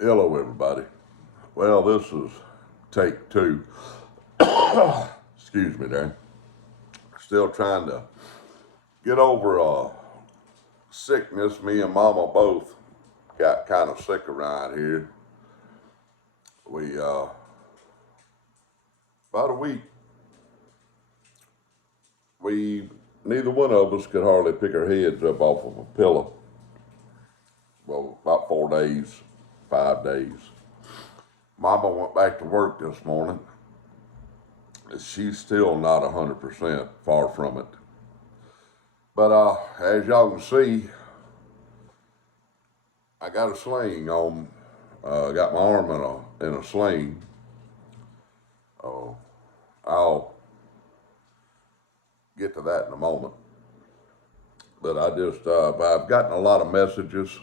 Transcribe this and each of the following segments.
Hello, everybody. Well, this is take two. Excuse me there. Still trying to get over sickness. Me and Mama both got kind of sick around here. We, about a week, neither one of us could hardly pick our heads up off of a pillow. Well, about 4 days, 5 days. Mama went back to work this morning. She's still not 100%, far from it. But as y'all can see, I got a sling on. Got my arm in a sling. I'll get to that in a moment. But I've gotten a lot of messages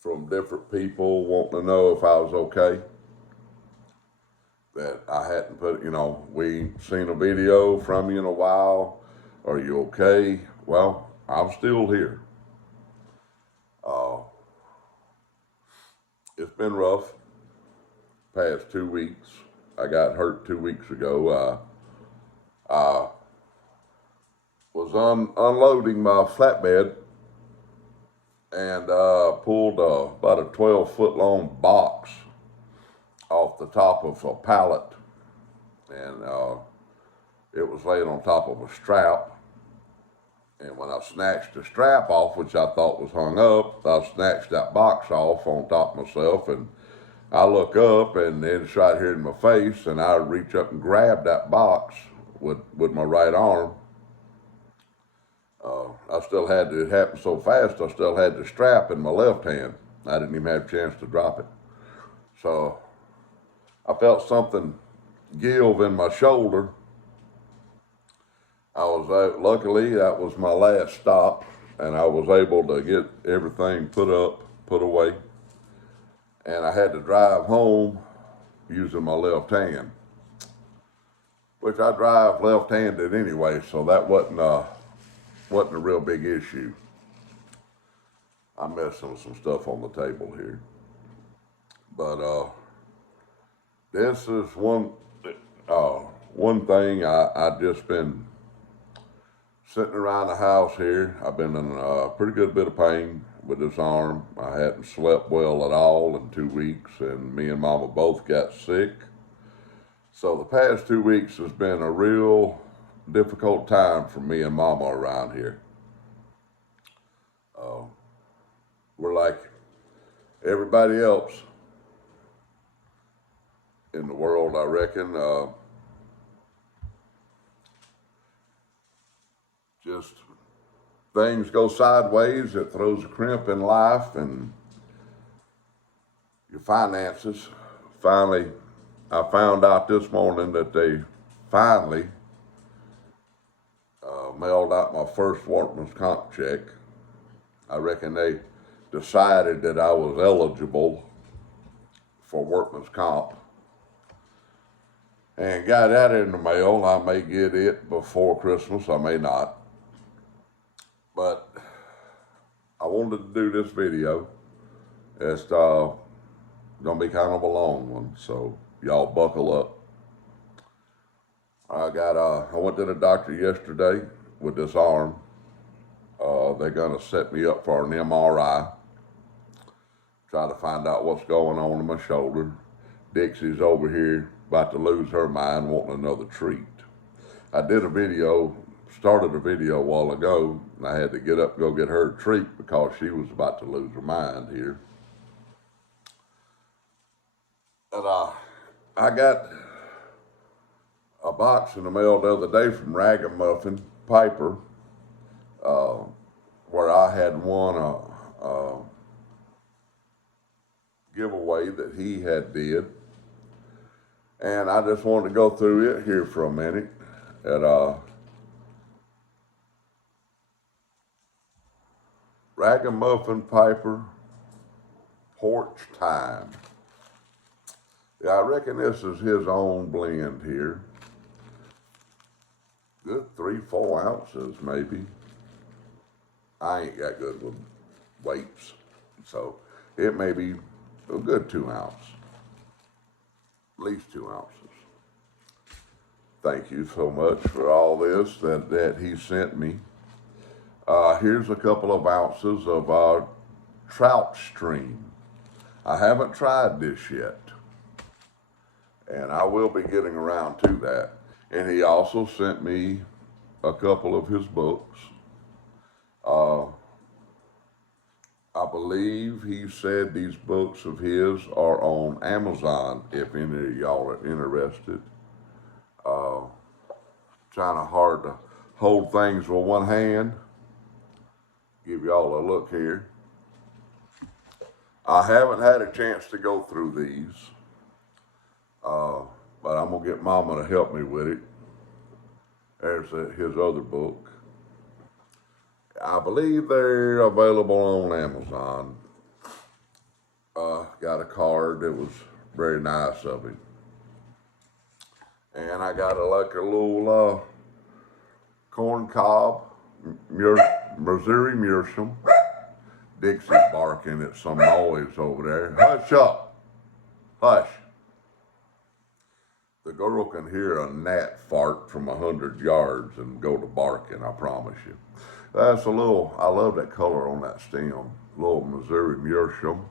from different people wanting to know if I was okay. That I hadn't we ain't seen a video from you in a while. Are you okay? Well, I'm still here. It's been rough. Past 2 weeks. I got hurt 2 weeks ago. I was unloading my flatbed and pulled about a 12-foot long box off the top of a pallet, and it was laying on top of a strap. And when I snatched the strap off, which I thought was hung up, I snatched that box off on top of myself, and I look up, and it's right here in my face, and I reach up and grab that box with my right arm. It happened so fast, I still had the strap in my left hand. I didn't even have a chance to drop it. So I felt something give in my shoulder. Luckily, that was my last stop, and I was able to get everything put away. And I had to drive home using my left hand, which I drive left-handed anyway, so that wasn't a real big issue. I'm messing with some stuff on the table here. But this is one thing I just been sitting around the house here. I've been in a pretty good bit of pain with this arm. I hadn't slept well at all in 2 weeks, and me and Mama both got sick. So the past 2 weeks has been a real difficult time for me and Mama around here. We're like everybody else in the world, I reckon. Just things go sideways, it throws a crimp in life and your finances. Finally, I found out this morning that they finally mailed out my first workman's comp check. I reckon they decided that I was eligible for workman's comp and got that in the mail. I may get it before Christmas, I may not. But I wanted to do this video. It's gonna be kind of a long one, so y'all buckle up. I went to the doctor yesterday with this arm. They're gonna set me up for an MRI, try to find out what's going on in my shoulder. Dixie's over here about to lose her mind, wanting another treat. I started a video a while ago, and I had to get up and go get her a treat because she was about to lose her mind here. And I got a box in the mail the other day from Ragamuffin Piper, where I had won a giveaway that he had did. And I just wanted to go through it here for a minute. And Ragamuffin Piper Porch Thyme. Yeah, I reckon this is his own blend here. Good 3-4 ounces maybe. I ain't got good with weights. So it may be a good 2 ounce, at least 2 ounces. Thank you so much for all this that he sent me. Here's a couple of ounces of Trout Stream. I haven't tried this yet, and I will be getting around to that. And he also sent me a couple of his books. I believe he said these books of his are on Amazon if any of y'all are interested. Kind of hard to hold things with one hand. Give y'all a look here. I haven't had a chance to go through these, but I'm going to get Mama to help me with it. There's his other book. I believe they're available on Amazon. Got a card that was very nice of him. And I got a little corn cob, Missouri Meerschaum. Dixie's barking at some noise over there. Hush up. Hush. The girl can hear a gnat fart from 100 yards and go to barking, I promise you. That's I love that color on that stem. Little Missouri Meerschaum.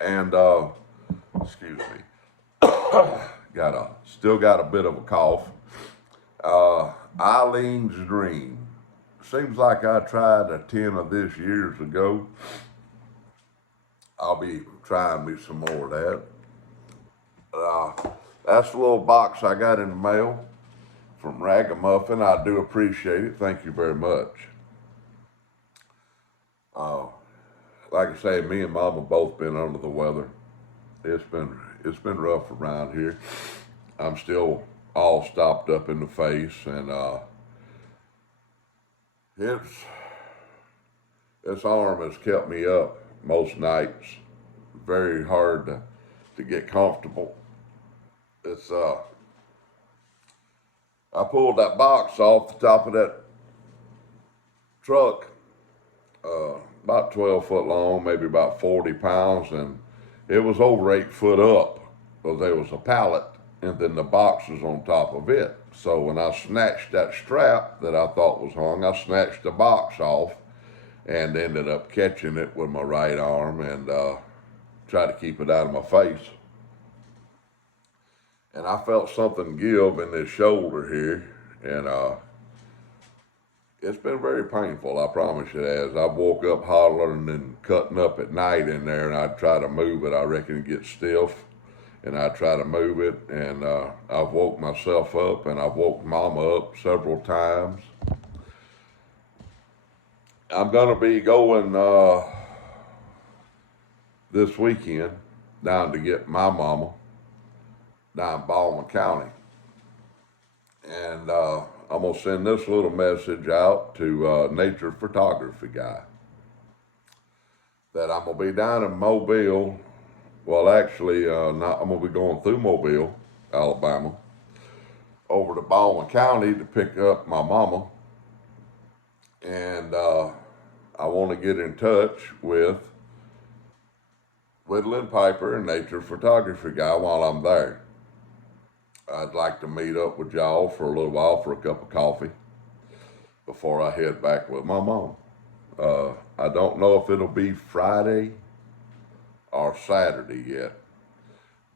And, excuse me, still got a bit of a cough. Eileen's Dream. Seems like I tried a 10 of this years ago. I'll be trying me some more of that. That's the little box I got in the mail from Ragamuffin. I do appreciate it. Thank you very much. Like I say, me and Mama both been under the weather. It's been rough around here. I'm still all stopped up in the face, and this arm has kept me up most nights. Very hard to get comfortable. I pulled that box off the top of that truck, about 12 foot long, maybe about 40 pounds, and it was over 8 foot up, because there was a pallet, and then the box was on top of it. So when I snatched that strap that I thought was hung, I snatched the box off and ended up catching it with my right arm and tried to keep it out of my face. And I felt something give in this shoulder here, and it's been very painful, I promise you it has. I woke up hollering and cutting up at night in there, and I'd try to move it. I reckon it gets stiff, and I'd try to move it, and I've woke myself up, and I've woke Mama up several times. I'm going to be going this weekend down to get my mama down in Baldwin County. And I'm going to send this little message out to Nature Photography Guy that I'm going to be down in Mobile. Well, actually, I'm going to be going through Mobile, Alabama, over to Baldwin County to pick up my mama. And I want to get in touch with Whittle & Piper and Nature Photography Guy while I'm there. I'd like to meet up with y'all for a little while for a cup of coffee before I head back with my mom. I don't know if it'll be Friday or Saturday yet,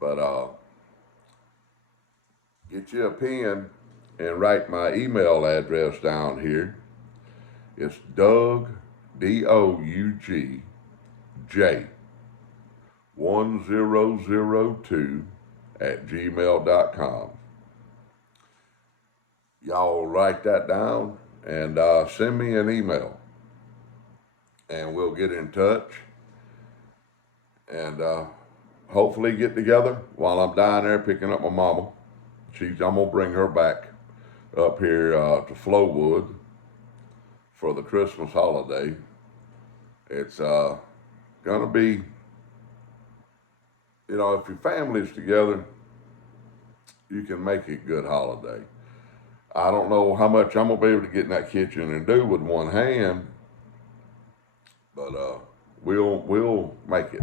but get you a pen and write my email address down here. It's Doug, D-O-U-G, J, 1002 at gmail.com. Y'all write that down and send me an email, and we'll get in touch and hopefully get together while I'm down there picking up my mama. I'm gonna bring her back up here to Flowood for the Christmas holiday. It's gonna be, if your family's together, you can make it a good holiday. I don't know how much I'm gonna be able to get in that kitchen and do with one hand, But we'll make it.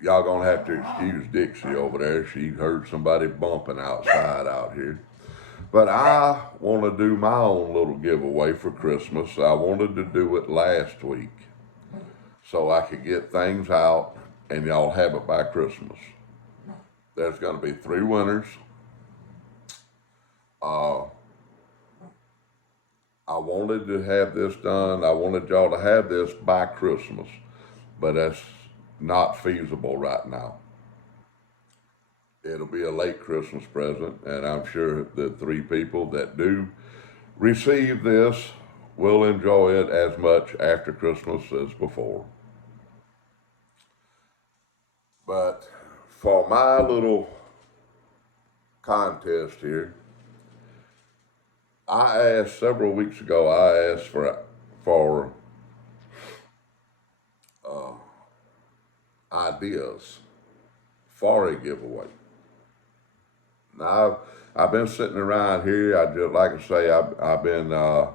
Y'all gonna have to excuse Dixie over there. She heard somebody bumping outside out here. But I want to do my own little giveaway for Christmas. I wanted to do it last week so I could get things out and y'all have it by Christmas. There's going to be 3 winners. I wanted to have this done. I wanted y'all to have this by Christmas, but that's not feasible right now. It'll be a late Christmas present, and I'm sure the 3 people that do receive this will enjoy it as much after Christmas as before. But for my little contest here, I asked several weeks ago. I asked for ideas for a giveaway. Now I've been sitting around here. I just like I say I've been I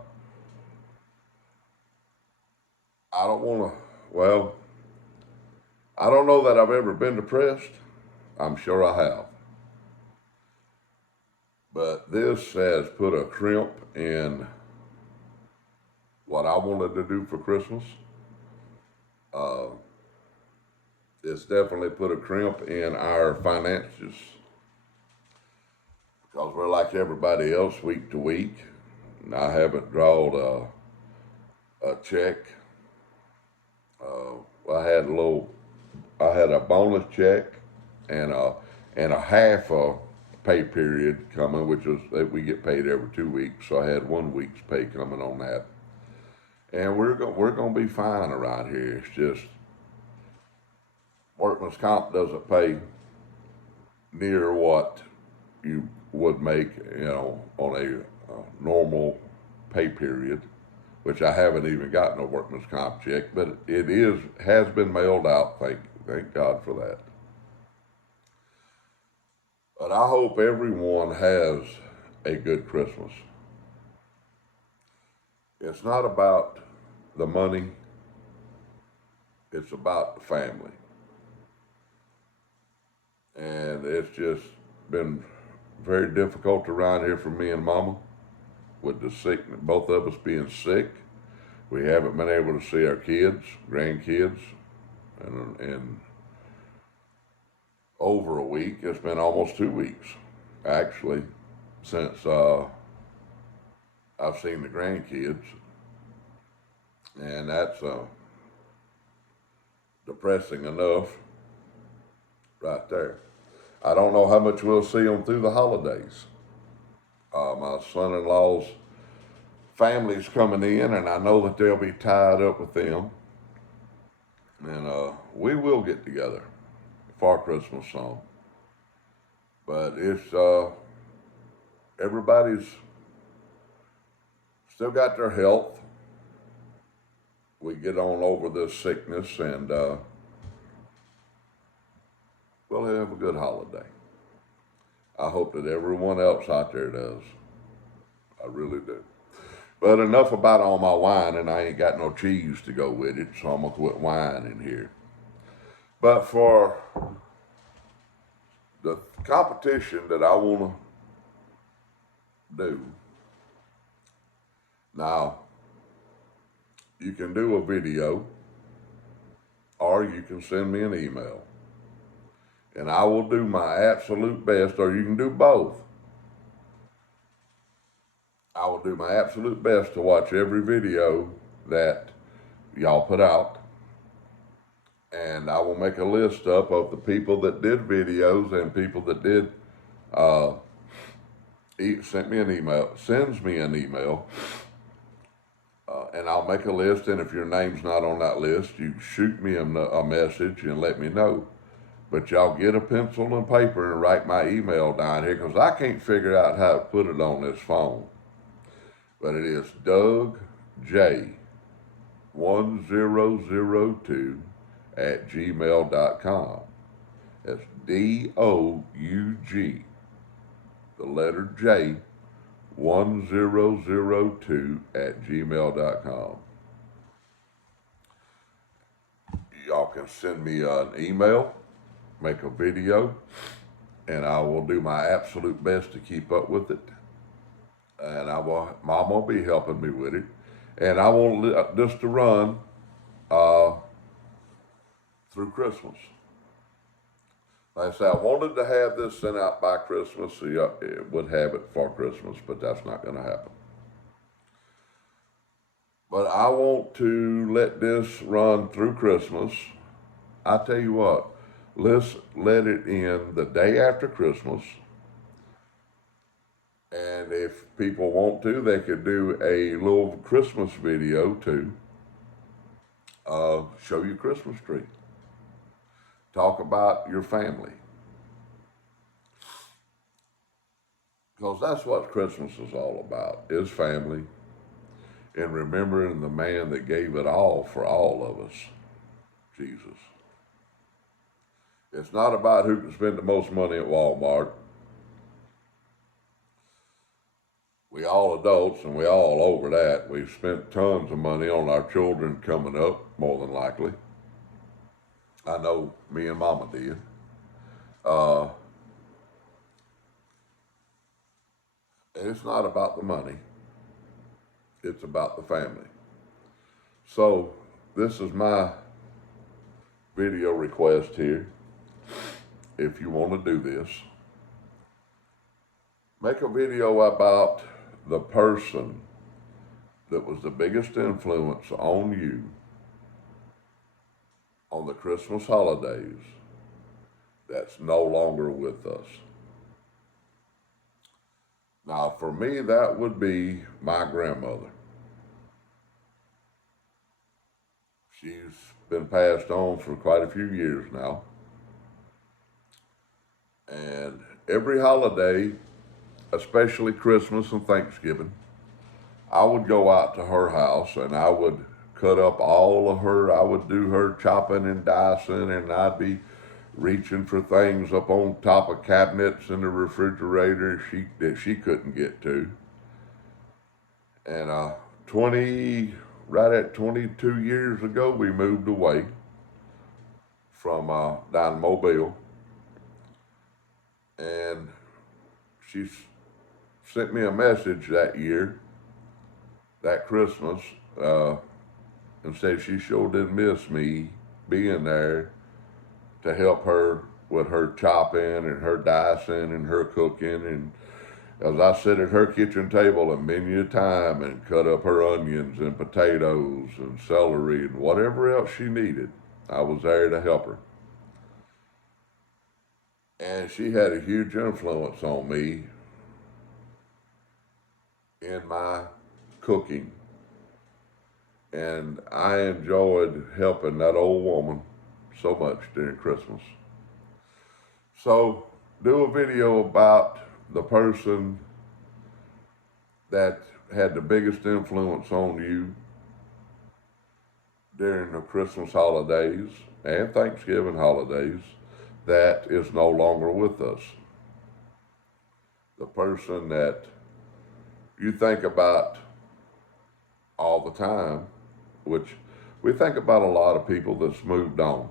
don't want to. Well, I don't know that I've ever been depressed. I'm sure I have. But this has put a crimp in what I wanted to do for Christmas. It's definitely put a crimp in our finances because we're like everybody else week to week. And I haven't drawn a check. I had a bonus check and a half a pay period coming, which is that we get paid every 2 weeks. So I had 1 week's pay coming on that, and we're gonna be fine around here. It's just workman's comp doesn't pay near what you would make, on a normal pay period, which I haven't even gotten a workman's comp check, but has been mailed out. Thank God for that. But I hope everyone has a good Christmas. It's not about the money, it's about the family. And it's just been very difficult around here for me and Mama with the sick, both of us being sick. We haven't been able to see our kids, grandkids, and over a week. It's been almost 2 weeks, actually, since I've seen the grandkids, and that's depressing enough right there. I don't know how much we'll see them through the holidays. My son-in-law's family's coming in, and I know that they'll be tied up with them. And we will get together for Christmas song. But it's everybody's still got their health. We get on over this sickness, and we'll have a good holiday. I hope that everyone else out there does. I really do. But enough about all my wine, and I ain't got no cheese to go with it, so I'm going to quit whining here. But for the competition that I want to do, now, you can do a video, or you can send me an email. And I will do my absolute best, or you can do both. I will do my absolute best to watch every video that y'all put out. And I will make a list up of the people that did videos and people that did sends me an email, and I'll make a list. And if your name's not on that list, you shoot me a message and let me know. But y'all get a pencil and paper and write my email down here, because I can't figure out how to put it on this phone. But it is Doug J 1002 at gmail.com. That's DOUG, the letter J 1002 at gmail.com. y'all can send me an email, make a video, and I will do my absolute best to keep up with it. And Mom will be helping me with it. And I want this to run through Christmas. Like I said, I wanted to have this sent out by Christmas, so it would have it for Christmas, but that's not going to happen. But I want to let this run through Christmas. I tell you what, let's let it end the day after Christmas. And if people want to, they could do a little Christmas video too. Show your Christmas tree. Talk about your family. Because that's what Christmas is all about, is family. And remembering the man that gave it all for all of us, Jesus. It's not about who can spend the most money at Walmart. We all adults, and we all over that. We've spent tons of money on our children coming up, more than likely. I know me and Mama did. It's not about the money. It's about the family. So this is my video request here. If you want to do this, make a video about the person that was the biggest influence on you on the Christmas holidays that's no longer with us. Now, for me, that would be my grandmother. She's been passed on for quite a few years now. And every holiday, especially Christmas and Thanksgiving, I would go out to her house and I would cut up all of her, I would do her chopping and dicing, and I'd be reaching for things up on top of cabinets in the refrigerator that she couldn't get to. And right at 22 years ago, we moved away from down in Mobile. And she sent me a message that year, that Christmas, and said she sure didn't miss me being there to help her with her chopping and her dicing and her cooking. And as I sit at her kitchen table a many a time and cut up her onions and potatoes and celery and whatever else she needed, I was there to help her. And she had a huge influence on me in my cooking. And I enjoyed helping that old woman so much during Christmas. So do a video about the person that had the biggest influence on you during the Christmas holidays and Thanksgiving holidays that is no longer with us. The person that you think about all the time, which we think about a lot of people that's moved on.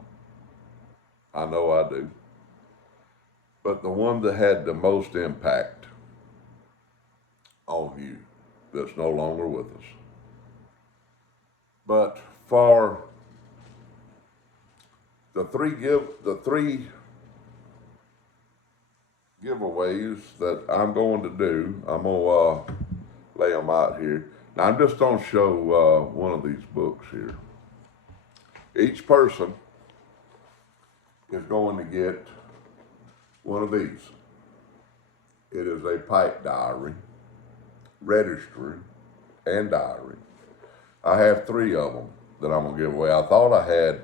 I know I do. But the one that had the most impact on you that's no longer with us. But for the three giveaways that I'm going to do, I'm going to lay them out here. Now, I'm just going to show one of these books here. Each person is going to get one of these. It is a pipe diary, registry, and diary. I have 3 of them that I'm going to give away. I thought I had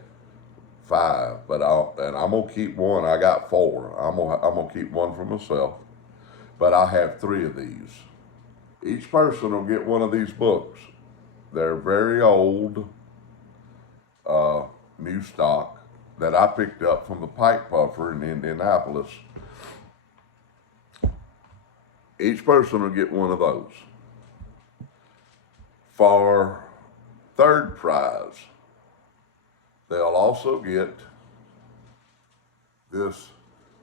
5, and I'm going to keep one. I got 4. I'm going to keep one for myself, but I have 3 of these. Each person will get one of these books. They're very old, new stock that I picked up from the Pipe Puffer in Indianapolis. Each person will get one of those. For third prize, They'll also get this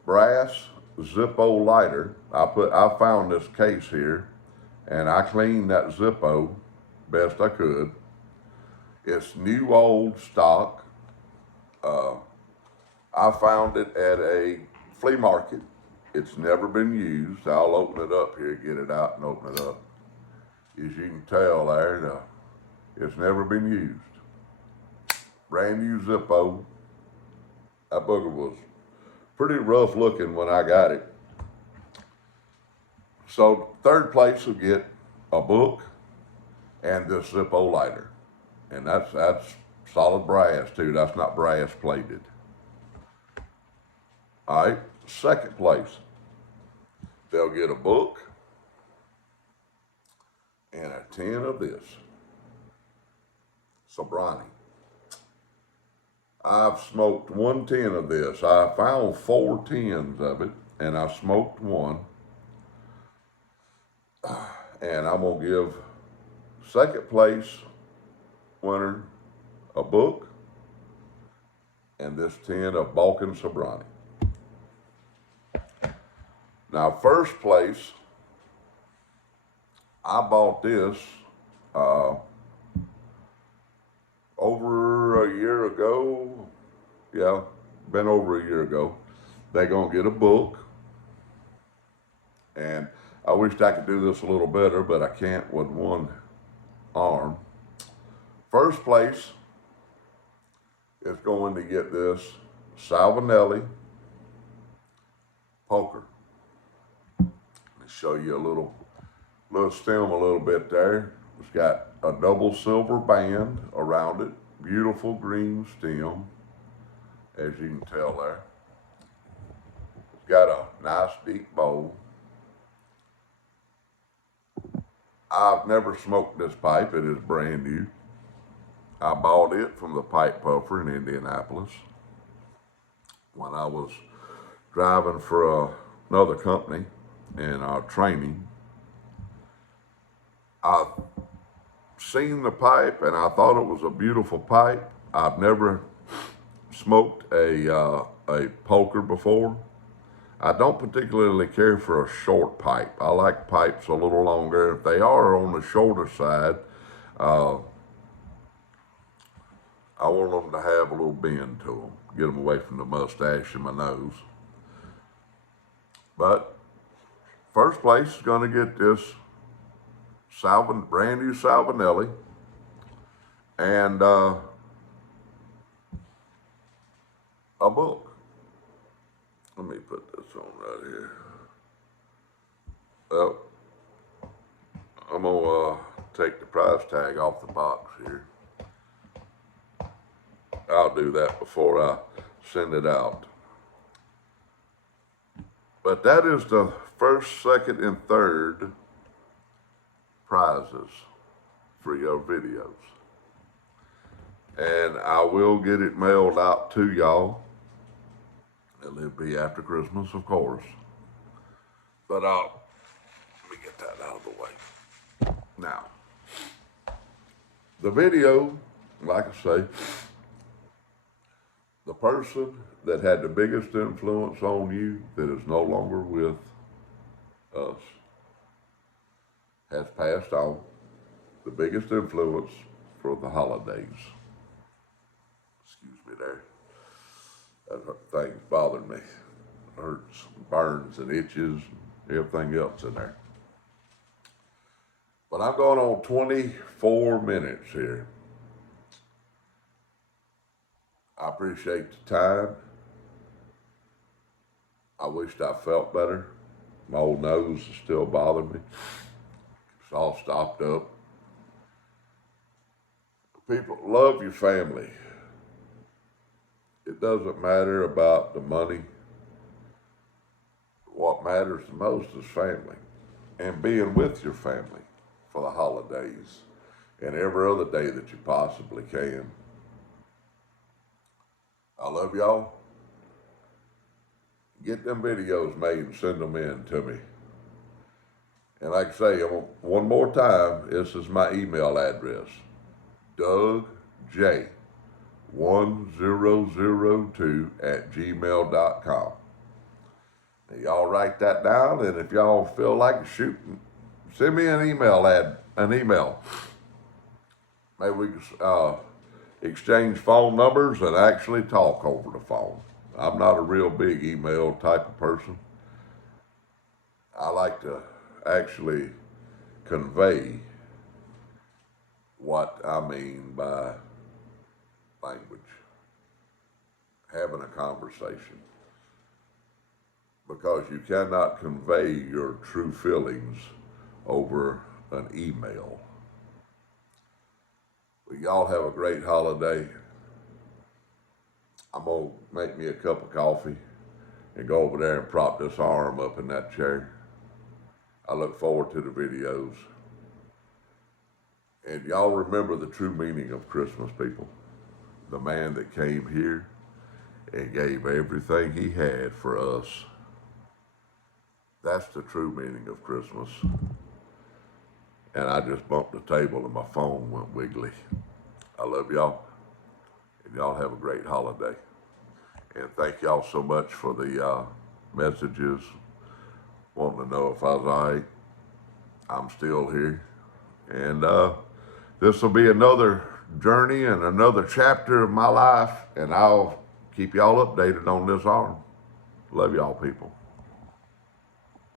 brass Zippo lighter. I found this case here, and I cleaned that Zippo best I could. It's new old stock. I found it at a flea market. It's never been used. I'll open it up here, get it out and open it up. As you can tell there, it's never been used. Brand new Zippo. That booger was pretty rough looking when I got it. So third place will get a book and this Zippo lighter. And that's solid brass too. That's not brass plated. All right, second place, they'll get a book and a tin of this, Sobrani. I've smoked one tin of this. I found 4 tins of it, and I smoked one. And I'm gonna give second place winner a book and this tin of Balkan Sobrani. Now, first place, I bought this over a year ago. Yeah, been over a year ago. They're gonna get a book, and I wished I could do this a little better, but I can't with one arm. First place is going to get this Salvinelli poker. Let me show you a little stem a little bit there. It's got a double silver band around it, beautiful green stem, as you can tell there. It's got a nice deep bowl. I've never smoked this pipe. It is brand new. I bought it from the Pipe Puffer in Indianapolis when I was driving for another company in our training. I've seen the pipe and I thought it was a beautiful pipe. I've never smoked a poker before. I don't particularly care for a short pipe. I like pipes a little longer. If they are on the shorter side, I want them to have a little bend to them, get them away from the mustache and my nose. But first place is going to get this brand new Salvinelli, and a book. Let me put this on right here. Well, I'm gonna take the price tag off the box here. I'll do that before I send it out. But that is the first, second, and third prizes for your videos. And I will get it mailed out to y'all. It'll be after Christmas, of course. But let me get that out of the way. Now, the video, like I say, the person that had the biggest influence on you that is no longer with us has passed on. The biggest influence for the holidays. Excuse me there. That thing's bothering me. It hurts, burns, and itches, and everything else in there. But I'm going on 24 minutes here. I appreciate the time. I wished I felt better. My old nose is still bothering me. It's all stopped up. People, love your family. It doesn't matter about the money. What matters the most is family and being with your family for the holidays and every other day that you possibly can. I love y'all. Get them videos made and send them in to me. And like I say, one more time, this is my email address, Doug J. 1002@gmail.com. Y'all write that down, and if y'all feel like shooting, send me an email. Maybe we can exchange phone numbers and actually talk over the phone. I'm not a real big email type of person. I like to actually convey what I mean by language, having a conversation. Because you cannot convey your true feelings over an email. Well, y'all have a great holiday. I'm going to make me a cup of coffee and go over there and prop this arm up in that chair. I look forward to the videos. And y'all remember the true meaning of Christmas, people. The man that came here and gave everything he had for us. That's the true meaning of Christmas. And I just bumped the table and my phone went wiggly. I love y'all. And y'all have a great holiday. And thank y'all so much for the messages. Wanting to know if I was all right. I'm still here. And this will be another journey and another chapter of my life. And I'll keep y'all updated on this arm. Love y'all, people.